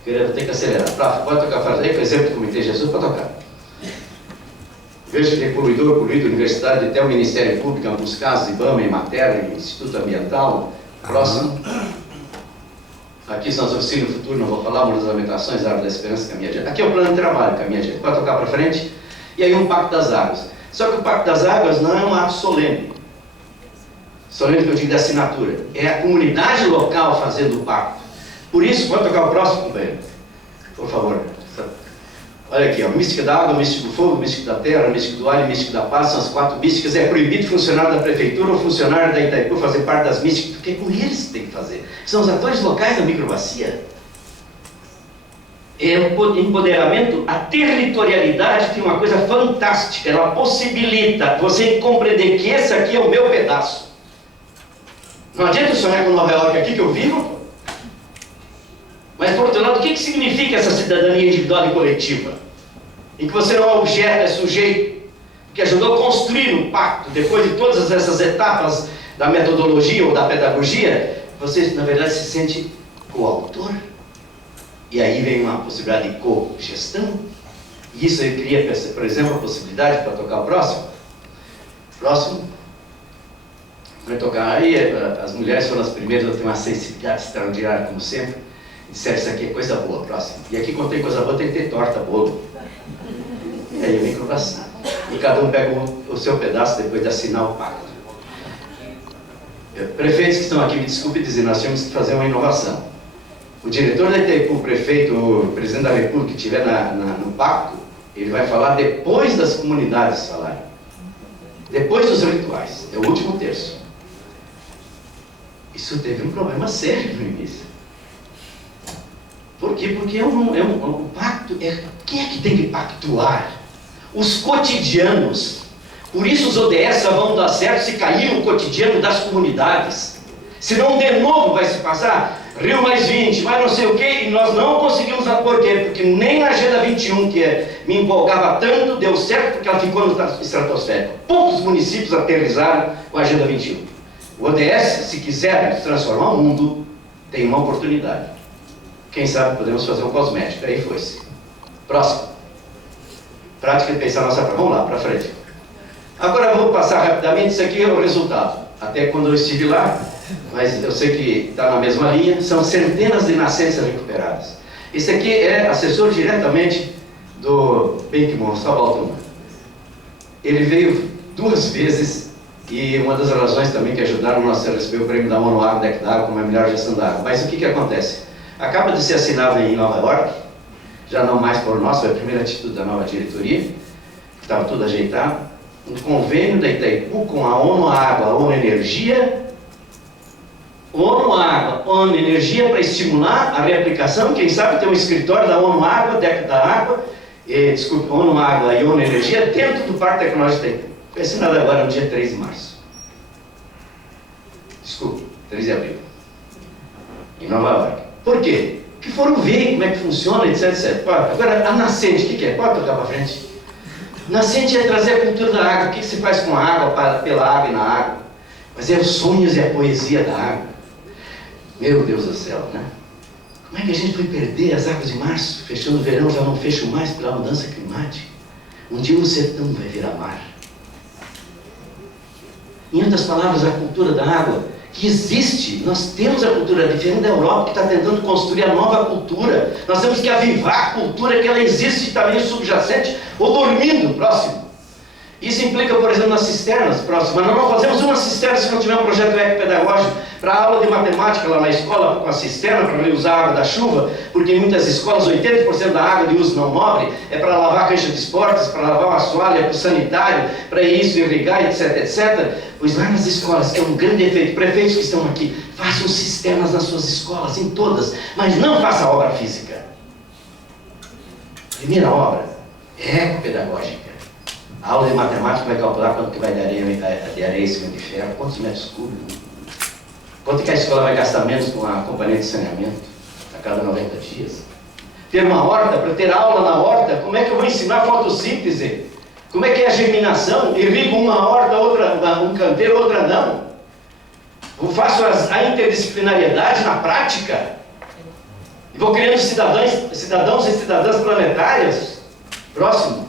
Eu tenho que acelerar. Próximo, pode tocar, faz aí, por exemplo, do Comitê Jesus, para tocar. Veja que tem poluído, universidade, até o Ministério Público, em alguns casos, IBAMA, Emater, Instituto Ambiental. Próximo. Aqui são as oficinas do futuro, não vou falar, uma das lamentações, a árvore da esperança, caminha adiante. Aqui é o plano de trabalho, caminha adiante. Pode tocar para frente. E aí um pacto das águas. Só que o pacto das águas não é um ato solene. Solene que eu digo de assinatura. É a comunidade local fazendo o pacto. Por isso, pode tocar o próximo, companheiro? Por favor. Olha aqui, ó, mística da água, místico do fogo, místico da terra, místico do ar e místico da paz, são as 4 místicas. É proibido funcionário da prefeitura ou funcionário da Itaipu fazer parte das místicas, porque é com eles que tem que fazer. São os atores locais da microbacia. É o empoderamento, a territorialidade tem uma coisa fantástica, ela possibilita você compreender que esse aqui é o meu pedaço. Não adianta eu sonhar com Nova York aqui que eu vivo. Mas, por outro lado, o que significa essa cidadania individual e coletiva? Em que você não é objeto, é sujeito, que ajudou a construir um pacto, depois de todas essas etapas da metodologia ou da pedagogia, você, na verdade, se sente coautor. E aí vem uma possibilidade de co-gestão. E isso aí cria, por exemplo, a possibilidade para tocar o próximo. Próximo. Vai tocar aí, as mulheres foram as primeiras a ter uma sensibilidade extraordinária, como sempre. Disseram, isso aqui é coisa boa, próximo. E aqui, quando tem coisa boa, tem que ter torta, bolo. E aí vem com assim. E cada um pega o seu pedaço depois de assinar o pacto. Prefeitos que estão aqui, me desculpe dizer, nós temos que fazer uma inovação. O diretor da Itaipu, o prefeito, o presidente da República que estiver no pacto, ele vai falar depois das comunidades falarem. Depois dos rituais. É o último terço. Isso teve um problema sério no início. Por quê? Porque um pacto quem é que tem que pactuar? Os cotidianos. Por isso os ODS só vão dar certo se cair o cotidiano das comunidades. Senão de novo vai se passar. Rio mais 20, mais não sei o que, e nós não conseguimos. Por quê? Porque nem a Agenda 21, me empolgava tanto, deu certo, porque ela ficou no estratosférico. Poucos municípios aterrizaram com a Agenda 21. O ODS, se quiser transformar o mundo, tem uma oportunidade. Quem sabe podemos fazer um cosmético. Aí foi-se. Próximo. Prática de pensar nossa... Vamos lá, para frente. Agora eu vou passar rapidamente, isso aqui é o resultado. Até quando eu estive lá, mas eu sei que está na mesma linha, são centenas de nascentes recuperadas. Esse aqui é assessor diretamente do Benquimon, Sabalton. Ele veio 2 vezes e uma das razões também que ajudaram nós a receber o prêmio da ONU Água, DEC da Água, como a melhor gestão da água. Mas o que acontece? Acaba de ser assinado em Nova York, já não mais por nós, foi a primeira atitude da nova diretoria, que estava tudo ajeitado, um convênio da Itaipu com a ONU Água, a ONU Energia, ONU Água, ONU Energia para estimular a reaplicação. Quem sabe tem um escritório da ONU Água, DEC da Água, ONU Água e ONU Energia dentro do Parque Tecnológico de Itaipu. Foi assinado agora no dia 3 de março. 3 de abril. Em Nova York. Por quê? Porque foram ver como é que funciona, etc. Agora, a nascente, o que é? Pode tocar para frente. Nascente é trazer a cultura da água. O que se faz com a água, pela água e na água? Mas é os sonhos e a poesia da água. Meu Deus do céu, né? Como é que a gente foi perder as águas de março? Fechando o verão, já não fecho mais pela mudança climática. Um dia o sertão vai virar mar. Em outras palavras, a cultura da água, que existe, nós temos a cultura, diferente da Europa, que está tentando construir a nova cultura. Nós temos que avivar a cultura, que ela existe também subjacente, ou dormindo, próximo. Isso implica, por exemplo, nas cisternas, próximo. Mas nós não fazemos uma cisterna se não tiver um projeto ecopedagógico para a aula de matemática lá na escola, com a cisterna, para usar a água da chuva, porque em muitas escolas 80% da água de uso não nobre é para lavar a caixa de esportes, para lavar uma assoalho, para o sanitário, para isso, irrigar, etc, etc. Pois lá nas escolas, que é um grande efeito, prefeitos que estão aqui, façam cisternas nas suas escolas, em todas, mas não faça obra física. Primeira obra é ecopedagógica. A aula de matemática vai calcular quanto que vai de areia em cima de ferro, quantos metros cúbicos, quanto que a escola vai gastar menos com a companhia de saneamento a cada 90 dias. Ter uma horta, para ter aula na horta, como é que eu vou ensinar fotossíntese? Como é que é a germinação? Irrigo uma horta, outra, um canteiro, outra não. Eu faço a interdisciplinariedade na prática. E vou criando cidadãos e cidadãs planetárias. Próximo.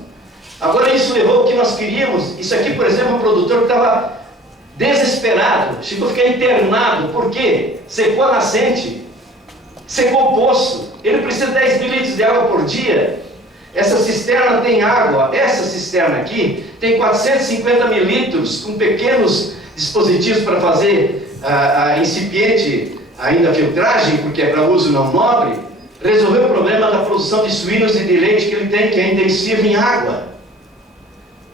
Agora isso levou ao que nós queríamos. Isso aqui, por exemplo, um produtor que estava desesperado, chegou a ficar internado. Por quê? Secou a nascente, secou o poço. Ele precisa de 10 mil litros de água por dia. Essa cisterna tem água. Essa cisterna aqui tem 450 mil litros com pequenos dispositivos para fazer a incipiente ainda filtragem, porque é para uso não nobre. Resolveu o problema da produção de suínos e de leite que ele tem, que é intensivo em água.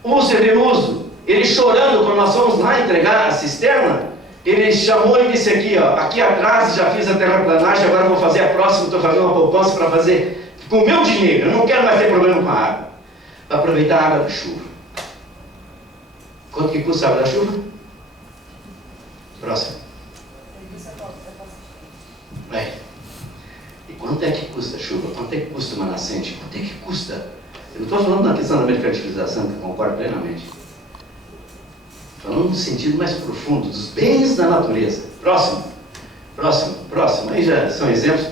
Uso e reuso. Ele chorando, quando nós fomos lá entregar a cisterna, ele chamou e disse aqui, ó, aqui atrás já fiz a terraplanagem, agora vou fazer a próxima, estou fazendo uma poupança para fazer com o meu dinheiro, eu não quero mais ter problema com a água. Para aproveitar a água da chuva. Quanto que custa a água da chuva? Próximo. E quanto é que custa a chuva? Quanto é que custa uma nascente? Quanto é que custa? Eu não estou falando da questão da mercantilização, que eu concordo plenamente. Falando no sentido mais profundo, dos bens da natureza. Próximo. Aí já são exemplos.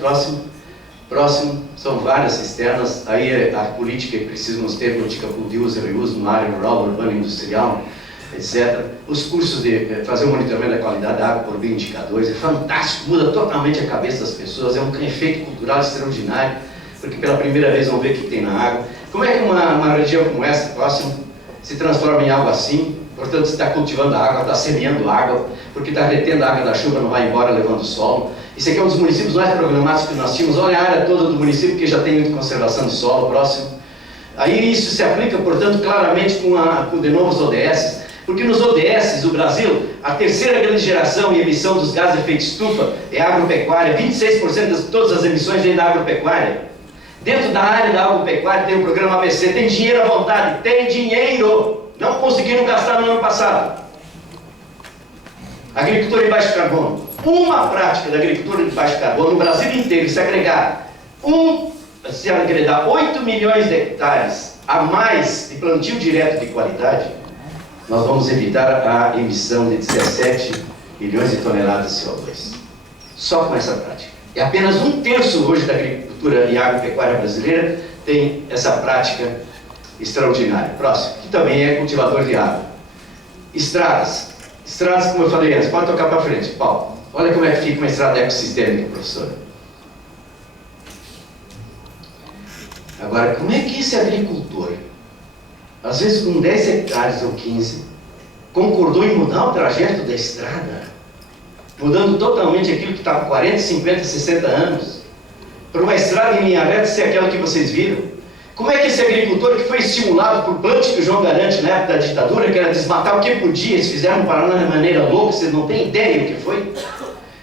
Próximo, são várias cisternas. Aí a política que precisamos ter, política de uso e reuso na área rural, urbana, industrial, etc. Os cursos de fazer o monitoramento da qualidade da água por bioindicadores, é fantástico, muda totalmente a cabeça das pessoas, é um efeito cultural extraordinário, porque pela primeira vez vão ver o que tem na água. Como é que uma região como essa, próximo, se transforma em algo assim? Portanto, você está cultivando a água, está semeando água, porque está retendo a água da chuva, não vai embora levando o solo. Isso aqui é um dos municípios mais programados que nós tínhamos. Olha a área toda do município, que já tem muita conservação de solo, próximo. Aí isso se aplica, portanto, claramente com de novo os ODS, porque nos ODS do Brasil, a terceira grande geração e emissão dos gases de efeito estufa é a agropecuária. 26% de todas as emissões vêm da agropecuária. Dentro da área da agropecuária tem o programa ABC, tem dinheiro à vontade, tem dinheiro. Não conseguiram gastar no ano passado. Agricultura em baixo carbono. uma prática da agricultura de baixo carbono no Brasil inteiro, se agregar 8 milhões de hectares a mais de plantio direto de qualidade, nós vamos evitar a emissão de 17 milhões de toneladas de CO2. Só com essa prática. E apenas 1/3 hoje da agricultura e agropecuária brasileira tem essa prática extraordinária. Próximo, que também é cultivador de água. Estradas. Estradas, como eu falei antes, pode tocar para frente, Paulo. Olha como é que fica uma estrada ecossistêmica, professor. Agora, como é que esse agricultor, às vezes com 10 hectares ou 15, concordou em mudar o trajeto da estrada, mudando totalmente aquilo que está com 40, 50, 60 anos, para uma estrada em linha reta ser aquela que vocês viram? Como é que esse agricultor que foi estimulado por Plantio do João Garante na época da ditadura, que era desmatar o que podia, eles fizeram no Paraná de maneira louca, vocês não têm ideia o que foi?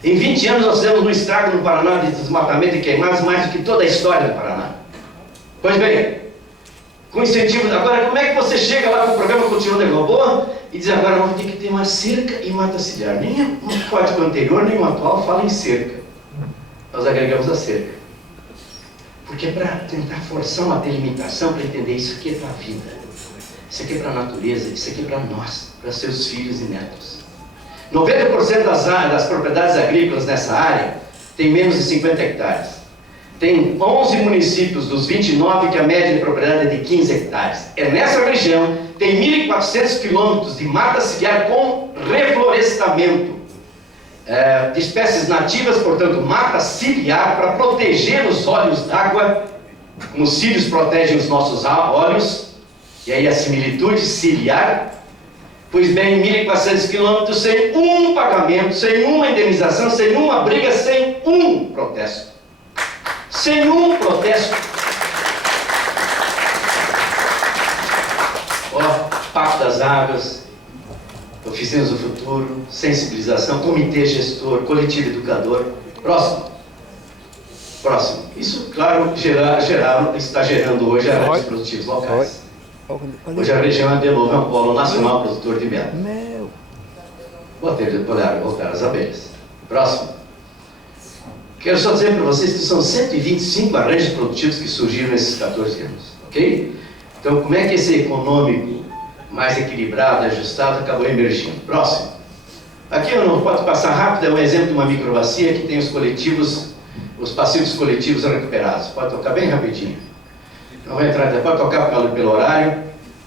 Em 20 anos nós fizemos um estrago no Paraná de desmatamento e queimados mais do que toda a história do Paraná. Pois bem, com incentivo, agora como é que você chega lá com o programa Cultivando Água Boa e diz agora vamos ter que ter uma cerca e mata ciliar? Nem o código anterior, nem o atual fala em cerca. Nós agregamos a cerca. Porque é para tentar forçar uma delimitação, para entender isso aqui é para a vida, isso aqui é para a natureza, isso aqui é para nós, para seus filhos e netos. 90% das propriedades agrícolas nessa área tem menos de 50 hectares. Tem 11 municípios dos 29 que a média de propriedade é de 15 hectares. É nessa região, tem 1.400 quilômetros de mata ciliar com reflorestamento. De espécies nativas, portanto, mata ciliar para proteger os olhos d'água, como os cílios protegem os nossos olhos, e aí a similitude ciliar. Pois bem, 1.400 quilômetros sem um pagamento, sem uma indenização, sem uma briga, sem um protesto. Sem um protesto. Pacto das Águas, Oficinas do Futuro, sensibilização, comitê gestor, coletivo educador. Próximo. Isso, claro, está gerando hoje arantes produtivos locais. Hoje a região de novo é um polo nacional produtor de mel. Voltar as abelhas. Próximo. Quero só dizer para vocês que são 125 arranjos produtivos que surgiram nesses 14 anos. Ok? Então, como é que esse econômico mais equilibrado, ajustado, acabou emergindo? Próximo. Aqui eu não posso passar rápido, é um exemplo de uma microbacia que tem os coletivos, os passivos coletivos recuperados. Pode tocar bem rapidinho. Não vai entrar, pode tocar pelo horário,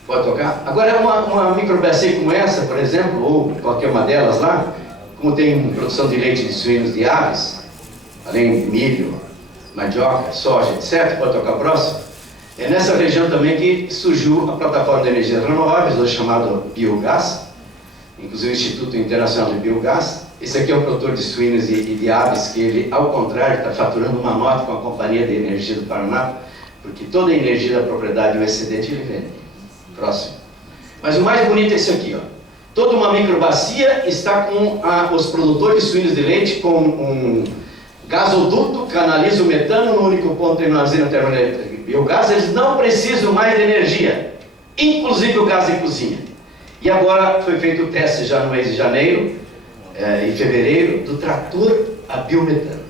pode tocar. Agora, uma microbacia como essa, por exemplo, ou qualquer uma delas lá, como tem produção de leite de suínos de aves, além de milho, mandioca, soja, etc., pode tocar próximo. É nessa região também que surgiu a plataforma de energias renováveis, hoje chamado Biogás, inclusive o Instituto Internacional de Biogás. Esse aqui é um produtor de suínos e de aves que ele, ao contrário, está faturando uma nota com a Companhia de Energia do Paraná, porque toda a energia da propriedade, o excedente, ele vende. Próximo. Mas o mais bonito é isso aqui, ó. Toda uma microbacia está com os produtores de suínos de leite com um gasoduto, canaliza o metano no único ponto em uma usina termoelétrica. Biogás, eles não precisam mais de energia, inclusive o gás de cozinha. E agora foi feito o teste já no mês de janeiro e fevereiro do trator a biometano.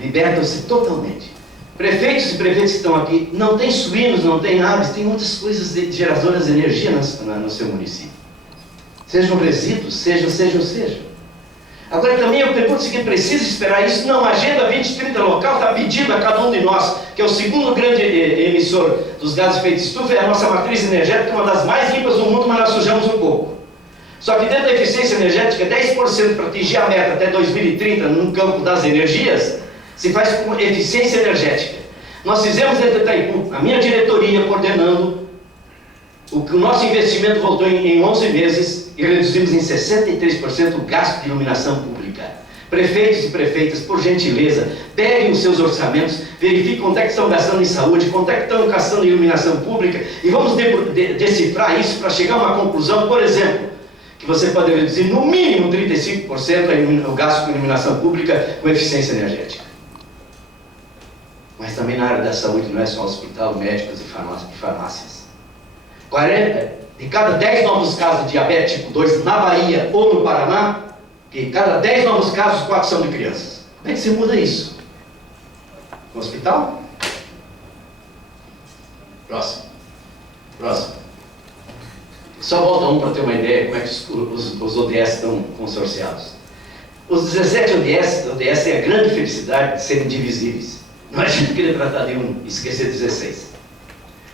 Libertam-se totalmente. Prefeitos e prefeitos que estão aqui, não tem suínos, não tem aves, tem muitas coisas geradoras de energia no seu município. Sejam resíduos, seja. Agora também eu pergunto se precisa esperar isso. Não, a Agenda 2030 local está pedindo a cada um de nós, que é o segundo grande emissor dos gases de efeito de estufa, é a nossa matriz energética, uma das mais limpas do mundo, mas nós sujamos um pouco. Só que dentro da eficiência energética, 10% para atingir a meta até 2030 no campo das energias, se faz com eficiência energética. Nós fizemos dentro de Itaipu, a minha diretoria coordenando, o nosso investimento voltou em 11 meses e reduzimos em 63% o gasto de iluminação pública. Prefeitos e prefeitas, por gentileza, peguem os seus orçamentos, verifiquem quanto é que estão gastando em saúde, quanto é que estão gastando em iluminação pública e vamos decifrar isso para chegar a uma conclusão, por exemplo, que você pode reduzir no mínimo 35% o gasto com iluminação pública com eficiência energética. Mas também na área da saúde não é só hospital, médicos e farmácias. 40 de cada 10 novos casos de diabetes tipo 2 na Bahia ou no Paraná, que cada 10 novos casos, 4 são de crianças. Como é que você muda isso? No hospital? Próximo. Só volta um para ter uma ideia como é que os ODS estão consorciados. Os 17 ODS têm a grande felicidade de serem divisíveis. Não é a gente querer tratar de um e esquecer 16.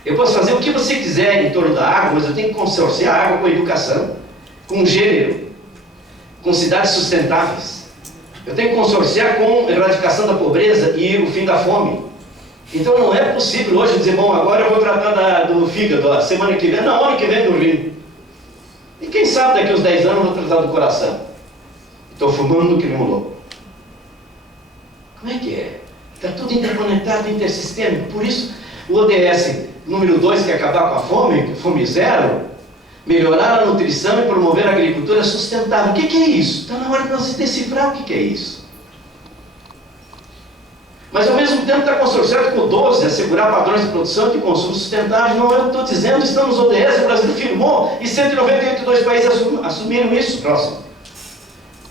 Eu posso fazer o que você quiser em torno da água, mas eu tenho que consorciar a água com a educação, com o gênero, com cidades sustentáveis. Eu tenho que consorciar com a erradicação da pobreza e o fim da fome. Então não é possível hoje dizer, bom, agora eu vou tratar do fígado, a semana que vem, na hora que vem do rim. E quem sabe daqui a uns 10 anos eu vou tratar do coração. Estou fumando que nem um louco. Como é que é? Está tudo interconectado, intersistêmico. Por isso, o ODS número 2, que é acabar com a fome, fome zero, melhorar a nutrição e promover a agricultura sustentável. O que é isso? Está na hora de nós decifrar o que é isso. Mas ao mesmo tempo está consorciado com o 12, assegurar padrões de produção e de consumo sustentável. Não é o que estou dizendo, estamos nos ODS, o Brasil firmou e 198 países assumiram isso. Próximo.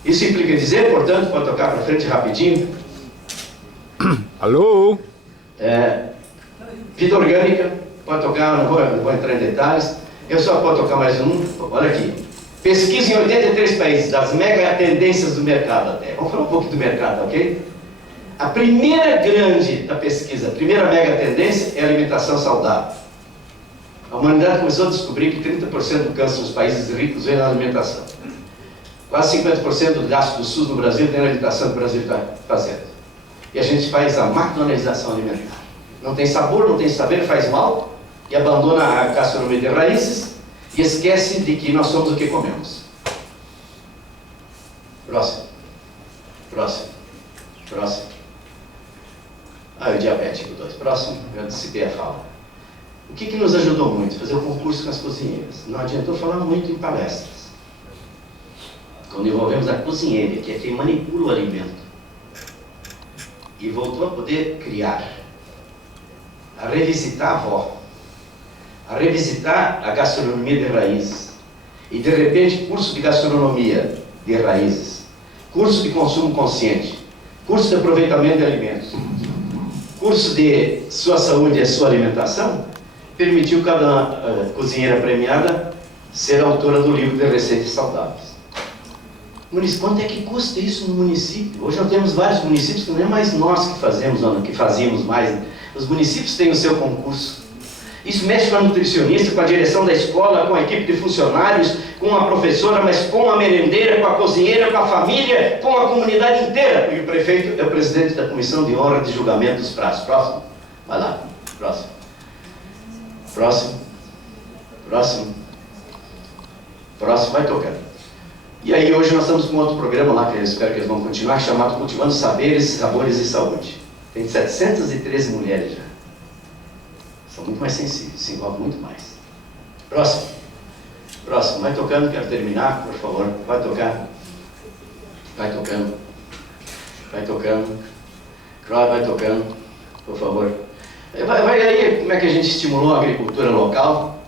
Isso implica dizer, portanto, para tocar para frente rapidinho. Alô? Vida orgânica, pode tocar, não vou entrar em detalhes. Eu só posso tocar mais um. Olha aqui. Pesquisa em 83 países, das mega tendências do mercado até. Vamos falar um pouco do mercado, ok? A primeira grande da pesquisa, a primeira mega tendência é a alimentação saudável. A humanidade começou a descobrir que 30% do câncer nos países ricos vem da alimentação. Quase 50% do gasto do SUS no Brasil tem na alimentação que o Brasil está fazendo. E a gente faz a McDonaldização alimentar. Não tem sabor, não tem saber, faz mal, e abandona a gastronomia de raízes e esquece de que nós somos o que comemos. Próximo. O diabético 2. Próximo, eu antecipei a fala. O que nos ajudou muito? Fazer o concurso com as cozinheiras. Não adiantou falar muito em palestras. Quando envolvemos a cozinheira, que é quem manipula o alimento, e voltou a poder criar, a revisitar a avó, a revisitar a gastronomia de raízes, e de repente curso de gastronomia de raízes, curso de consumo consciente, curso de aproveitamento de alimentos, curso de sua saúde e sua alimentação, permitiu cada cozinheira premiada ser autora do livro de receitas saudáveis. Quanto é que custa isso no município? Hoje nós temos vários municípios que não é mais nós que fazíamos mais. Os municípios têm o seu concurso. Isso mexe com a nutricionista, com a direção da escola, com a equipe de funcionários, com a professora, mas com a merendeira, com a cozinheira, com a família, com a comunidade inteira. Porque o prefeito é o presidente da comissão de honra de julgamento dos prazos. Próximo. Vai lá. Próximo. Vai tocando. E aí hoje nós estamos com outro programa lá, que eu espero que eles vão continuar, chamado Cultivando Saberes, Sabores e Saúde. Tem 713 mulheres já. São muito mais sensíveis, se envolvem muito mais. Próximo. Vai tocando, quero terminar, por favor. Vai tocando. Vai tocando, por favor. Vai aí como é que a gente estimulou a agricultura local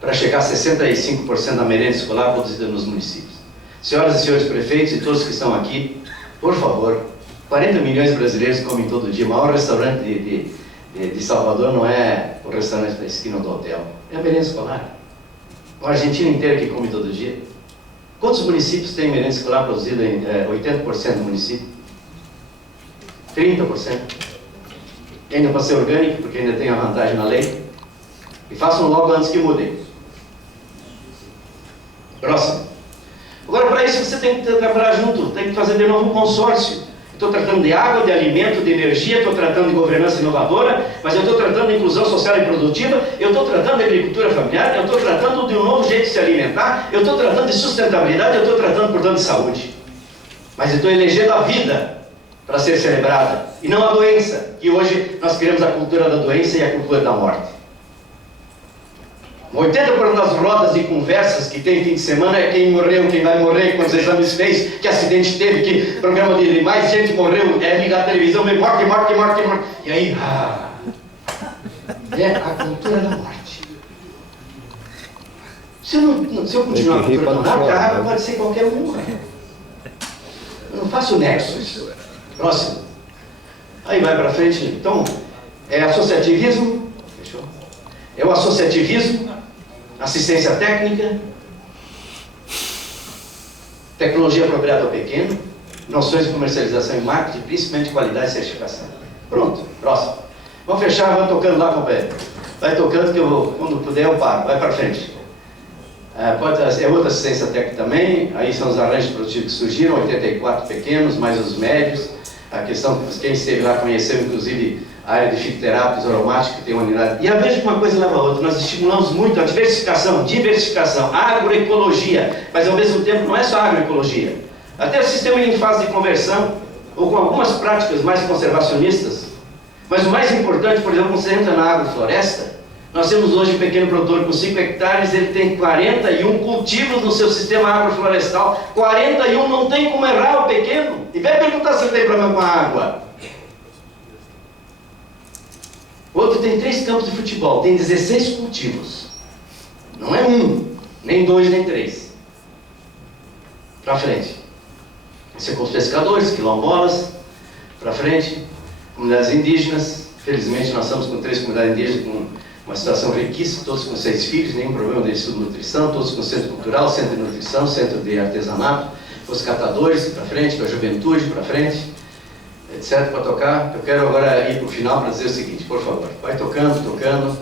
para chegar a 65% da merenda escolar produzida nos municípios. Senhoras e senhores prefeitos e todos que estão aqui, por favor, 40 milhões de brasileiros comem todo dia. O maior restaurante de Salvador não é o restaurante da esquina do hotel, é a merenda escolar. A Argentina inteira que come todo dia. Quantos municípios têm merenda escolar produzida em 80% do município? 30%. Ainda para ser orgânico, porque ainda tem a vantagem na lei. E façam logo antes que mudem. Próximo. Agora, para isso você tem que trabalhar junto, tem que fazer de novo um consórcio. Estou tratando de água, de alimento, de energia, estou tratando de governança inovadora, mas eu estou tratando de inclusão social e produtiva, eu estou tratando de agricultura familiar, eu estou tratando de um novo jeito de se alimentar, eu estou tratando de sustentabilidade, eu estou tratando, portanto, de saúde. Mas eu estou elegendo a vida para ser celebrada, e não a doença, que hoje nós criamos a cultura da doença e a cultura da morte. 80% das rodas de conversas que tem fim de semana é quem morreu, quem vai morrer, quantos exames fez, que acidente teve, que programa de mais gente morreu, ligar a televisão, morte. E aí, é a cultura da morte. Se eu continuar a cultura da morte, a água pode ser qualquer uma. Eu não faço nexos. Próximo. Aí vai para frente. Então, é associativismo. Fechou? É o associativismo, assistência técnica, tecnologia apropriada ao pequeno, noções de comercialização e marketing, principalmente qualidade e certificação. Pronto, próximo. Vamos fechar, vai tocando lá, companheiro. Vai tocando que eu vou, quando puder eu paro. Vai para frente. É outra assistência técnica também. Aí são os arranjos produtivos que surgiram, 84 pequenos, mais os médios. A questão, quem esteve lá conheceu, inclusive, a área de fitoterápicos aromáticos, que tem uma unidade. E a veja que uma coisa leva a outra. Nós estimulamos muito a diversificação, a agroecologia, mas ao mesmo tempo não é só a agroecologia. Até o sistema em fase de conversão, ou com algumas práticas mais conservacionistas. Mas o mais importante, por exemplo, quando você entra na agrofloresta, nós temos hoje um pequeno produtor com 5 hectares, ele tem 41 cultivos no seu sistema agroflorestal. 41, não tem como errar o pequeno. E vai perguntar se ele tem problema com a água. Outro tem 3 campos de futebol, tem 16 cultivos. Não é 1, nem 2, nem 3. Para frente. Esse é com os pescadores, quilombolas. Para frente. Comunidades indígenas. Felizmente nós estamos com 3 comunidades indígenas com uma situação riquíssima, todos com 6 filhos, nenhum problema de subnutrição, todos com centro cultural, centro de nutrição, centro de artesanato, os catadores para frente, com a juventude para frente, etc. para tocar. Eu quero agora ir para o final para dizer o seguinte, por favor, vai tocando, tocando.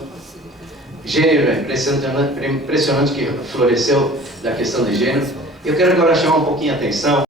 Gênero é impressionante que floresceu da questão de gênero. Eu quero agora chamar um pouquinho a atenção